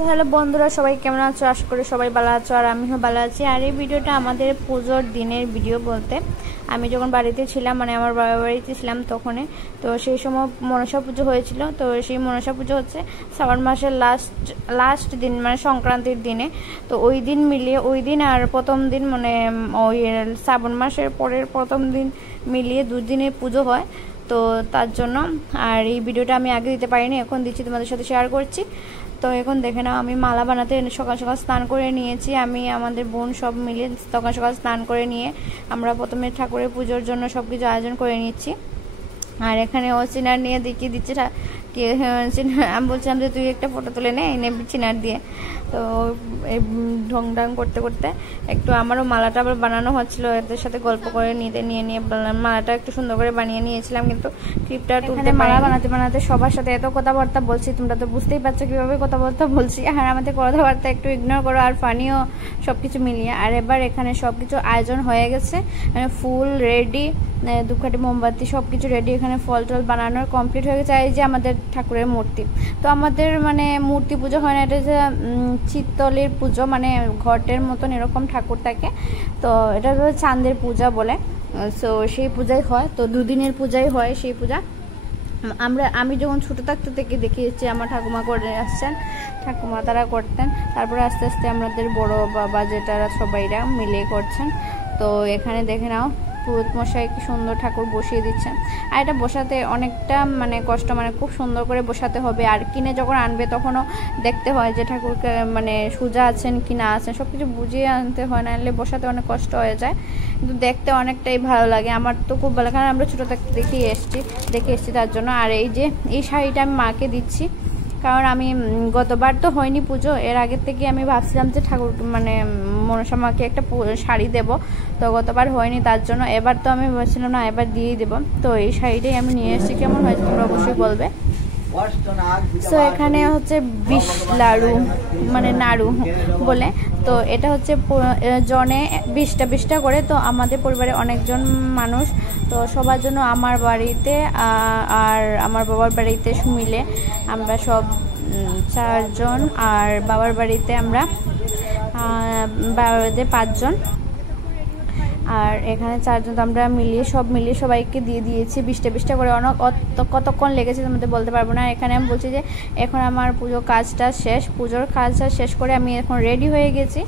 So hello বন্ধুরা, সবাই কেমন আছো? আশা করি সবাই ভালো আছো আর আমিও ভালো আছি। আর এই ভিডিওটা আমাদের পুজোর দিনের ভিডিও বলতে, আমি যখন বাড়িতে ছিলাম, মানে আমার বাবার বাড়িতে ছিলাম তখনই, তো সেই সময় মনসা পুজো হয়েছিল। তো সেই মনসা পুজো হচ্ছে শ্রাবণ মাসের লাস্ট দিন, মানে সংক্রান্তির দিনে। তো ওই দিন মিলিয়ে, ওই দিন আর প্রথম দিন, মানে ওই শ্রাবণ মাসের পরের প্রথম দিন মিলিয়ে দুদিনের পুজো হয়। তো তার জন্য আর এই ভিডিওটা আমি আগে দিতে পারিনি, এখন দিচ্ছি, তোমাদের সাথে শেয়ার করছি। তো এখন দেখে নাও, আমি মালা বানাতে সকাল সকাল স্নান করে নিয়েছি। আমি আমাদের বোন সব মিলে সকাল সকাল স্নান করে নিয়ে আমরা প্রথমে ঠাকুরের পুজোর জন্য সব কিছু আয়োজন করে নিচ্ছি। আর এখানে ও চিনার নিয়ে দেখিয়ে দিচ্ছে কি, আমি বলছিলাম যে তুই একটা ফটো তুলে নে চিনার দিয়ে। তো এই ঢং ঢং করতে করতে একটু আমারও মালাটা আবার বানানো হচ্ছিল, এদের সাথে গল্প করে নিয়ে মালাটা একটু সুন্দর করে বানিয়ে নিয়েছিলাম, কিন্তু ক্লিপটা তুলতে মালা বানাতে বানাতে সবার সাথে এত কথাবার্তা বলছি, তোমরা তো বুঝতেই পারছো কীভাবে কথাবার্তা বলছি। আর আমাদের কথাবার্তা একটু ইগনোর করো, আর ফানিও সব কিছু মিলিয়ে। আর এবার এখানে সব কিছু আয়োজন হয়ে গেছে, ফুল রেডি, ধূপকাঠি মোমবাতি সব কিছু রেডি, এখানে ফল টল বানানোর কমপ্লিট হয়ে গেছে। এই যে আমাদের ঠাকুরের মূর্তি, তো আমাদের মানে মূর্তি পুজো হয় না, এটা যে চিত্তলের পুজো, মানে ঘটের মতন এরকম ঠাকুর থাকে। তো এটা তো চাঁদের পূজা বলে, সো সেই পূজাই হয়। তো দুদিনের পূজাই হয় সেই পূজা। আমি যখন ছোটো থাকতে থেকে দেখে এসেছি, আমার ঠাকুমা করে আসছেন, ঠাকুমা তারা করতেন, তারপরে আস্তে আস্তে আমাদের বড় বাবা যেটারা সবাইরা মিলে করছেন। তো এখানে দেখে নাও, পুরোহিত মশাই কি সুন্দর ঠাকুর বসিয়ে দিচ্ছেন। আর এটা বসাতে অনেকটা মানে কষ্ট, মানে খুব সুন্দর করে বসাতে হবে। আর কিনে যখন আনবে তখনও দেখতে হয় যে ঠাকুরকে মানে সোজা আছেন কি না আছেন, সব কিছু বুঝিয়ে আনতে হয়, না হলে বসাতে অনেক কষ্ট হয়ে যায়, কিন্তু দেখতে অনেকটাই ভালো লাগে। আমার তো খুব ভালো, কারণ আমরা ছোটো থাকতে দেখে এসেছি তার জন্য। আর এই যে এই শাড়িটা আমি মাকে দিচ্ছি, কারণ আমি গতবার তো হয়নি পুজো, এর আগের থেকে আমি ভাবছিলাম যে ঠাকুর মানে মনসা মাকে একটা শাড়ি দেব, তো গতবার হয়নি তার জন্য এবার তো আমি বলছিলাম না, এবার দিয়েই দেবো। তো এই শাড়িটাই আমি নিয়ে এসেছি, কেমন হয়েছে তোমরা অবশ্যই বলবে। তো এখানে হচ্ছে 20 লাড়ু, মানে নাড়ু বলে, তো এটা হচ্ছে জনে 20টা করে। তো আমাদের পরিবারে অনেকজন মানুষ, তো সবার জন্য আমার বাড়িতে আর আমার বাবার বাড়িতে মিলে আমরা সব 4 জন, আর বাবার বাড়িতে আমরা 5 জন, আর এখানে 4 জন। তো আমরা মিলিয়ে সবাইকে দিয়ে দিয়েছি 20টা করে। অনেক কতক্ষণ লেগেছে তোমাদের বলতে পারবো না। এখানে আমি বলছি যে এখন আমার পুজোর কাজটা শেষ করে আমি এখন রেডি হয়ে গেছি।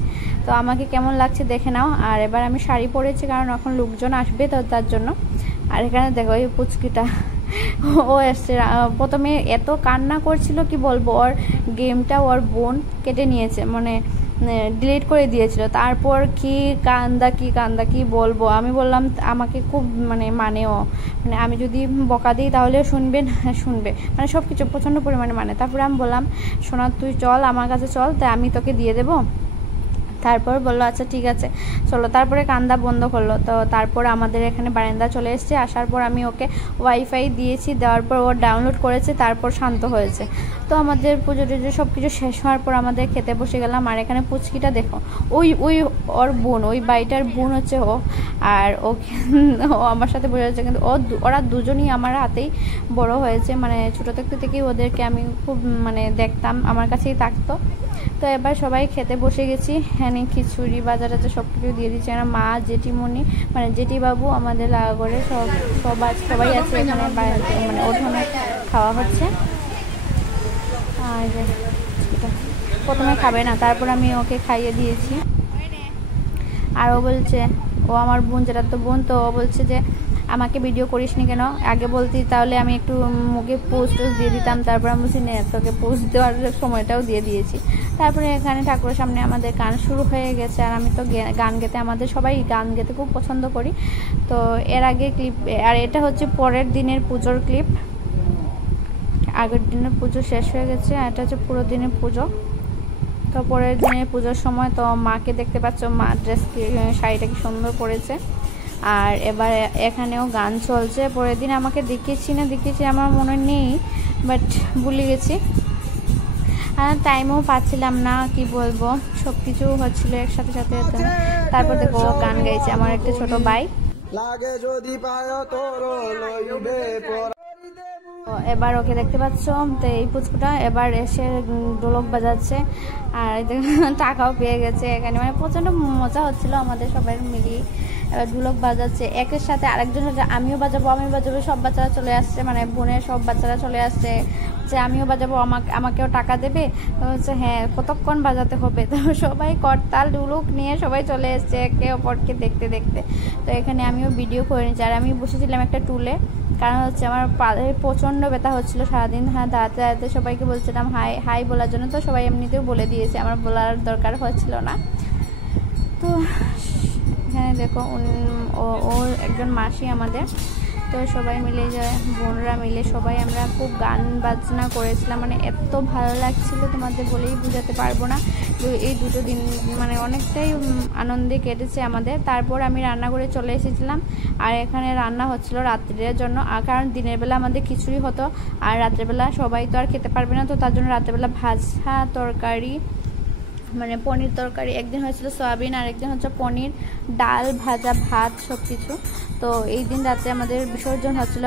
তো আমাকে কেমন লাগছে দেখে নাও। আর এবার আমি শাড়ি পরেছি, কারণ এখন লোকজন আসবে, তো তার জন্য। আর এখানে দেখো এই পুচকিটা, ও এসছে, প্রথমে এত কান্না করছিল কি বলবো, ওর গেমটা ওর বোন কেটে নিয়েছে, মানে ডিলিট করে দিয়েছিল। তারপর কি কান্দা কি বলবো। আমি বললাম আমাকে খুব মানেও, মানে আমি যদি বকা দিই তাহলে শুনবে, মানে সব কিছু প্রচণ্ড পরিমাণে মানে। তারপরে আমি বললাম সোনা তুই চল আমার কাছে চল, তাই আমি তোকে দিয়ে দেবো। তারপর বললো আচ্ছা ঠিক আছে চলো, তারপরে কান্দা বন্ধ করলো। তো তারপর আমাদের এখানে বারান্দা চলে এসছে। আসার পর আমি ওকে ওয়াইফাই দিয়েছি, দেওয়ার পর ও ডাউনলোড করেছে, তারপর শান্ত হয়েছে। তো আমাদের পুজো টুজো সব কিছু শেষ হওয়ার পর আমাদের খেতে বসে গেলাম। আর এখানে পুচকিটা দেখো, ওই ওর বোন, ওই বাড়িটার বোন হচ্ছে ও, আর ও আমার সাথে বসে যাচ্ছে, কিন্তু ওরা দুজনই আমার হাতেই বড় হয়েছে, মানে ছোটো থেকেই ওদেরকে আমি খুব দেখতাম, আমার কাছেই থাকতো। তো এবার সবাই খেতে বসে গেছি, হ্যাঁ খিচুড়ি বাজার আছে সব কিছু দিয়ে দিচ্ছে। আমার মা, জেঠিমণি, মানে জেঠি বাবু, আমাদের করে সবাই আছে এখানে, মানে ওখানে খাওয়া হচ্ছে। আর প্রথমে খাবে না, তারপর আমি ওকে খাইয়ে দিয়েছি। আর ও বলছে, ও আমার বোন, যেটা তো বোন, তো ও বলছে যে আমাকে ভিডিও করিস নি কেন, আগে বলতি তাহলে আমি একটু মুখে পোস্ট দিয়ে দিতাম। তারপর আমি বলছি নে, তোকে পোস্ট দেওয়ার সময়টাও দিয়ে দিয়েছি। তারপরে এখানে ঠাকুরের সামনে আমাদের গান শুরু হয়ে গেছে। আর আমি তো গান গেতে, আমাদের সবাই গান গেতে খুব পছন্দ করি। তো এর আগে ক্লিপ, আর এটা হচ্ছে পরের দিনের পুজোর ক্লিপ। আগের দিনের পুজো শেষ হয়ে গেছে, আর এটা হচ্ছে পুরো দিনের পুজো। তো পরের দিনের পুজোর সময় তো মাকে দেখতে পাচ্ছ, মা শাড়িটা কি সুন্দর পরেছে। আর এবার এখানেও গান চলছে। পরের দিন আমাকে দেখিয়েছি আমার মনে নেই, বাট ভুলে গেছি। আর টাইমও পাচ্ছিলাম না, কি বলবো, সব কিছু হচ্ছিল একসাথে সাথে। তারপর দেখো গান গাইছে আমার একটা ছোট ভাই। লাগে যদি পায় তোর লইবে তো এবার ওকে দেখতে পাচ্ছ, তো এই পুচকুটা এবার এসে ঢোলক বাজাচ্ছে আর টাকাও পেয়ে গেছে এখানে, মানে প্রচণ্ড মজা হচ্ছিল আমাদের সবাই মিলিয়ে। এবার ঢোলক বাজাচ্ছে, একের সাথে আরেকজন আমিও বাজাবো সব বাচ্চারা চলে আসছে, মানে বোনের সব বাচ্চারা চলে আসছে যে আমিও বাজাবো, আমাকেও টাকা দেবে। তো হচ্ছে হ্যাঁ কতক্ষণ বাজাতে হবে, তো সবাই করতাল ঢোলক নিয়ে সবাই চলে এসছে একে অপরকে দেখতে দেখতে। তো এখানে আমিও ভিডিও করে নিচ্ছি আর আমি বসেছিলাম একটা টুলে, কারণ হচ্ছে আমার পায়ে প্রচণ্ড ব্যথা হচ্ছিলো সারাদিন। হ্যাঁ দাঁড়াতে দাঁড়াতে সবাইকে বলছিলাম হাই হাই বলার জন্য, তো সবাই এমনিতেও বলে দিয়েছে, আমার বলার দরকার হচ্ছিল না। তো এখানে দেখো ওর একজন মাসি আমাদের, তো সবাই মিলে বোনরা মিলে সবাই আমরা খুব গান বাজনা করেছিলাম, মানে এত ভালো লাগছিল তোমাদের বলেই বোঝাতে পারবো না। তো এই দুটো দিন মানে অনেকটাই আনন্দে কেটেছে আমাদের। তারপর আমি রান্না করে চলে এসেছিলাম আর এখানে রান্না হচ্ছিল রাত্রের জন্য, কারণ দিনের বেলা আমাদের খিচুড়ি হতো আর রাত্রেবেলা সবাই তো আর খেতে পারবে না, তো তার জন্য রাত্রেবেলা ভাজা তরকারি, মানে পনির তরকারি একদিন হয়েছিল সয়াবিন আর একদিন হচ্ছে পনির, ডাল, ভাজা, ভাত সব কিছু। তো এই দিন রাত্রে আমাদের বিসর্জন হচ্ছিল।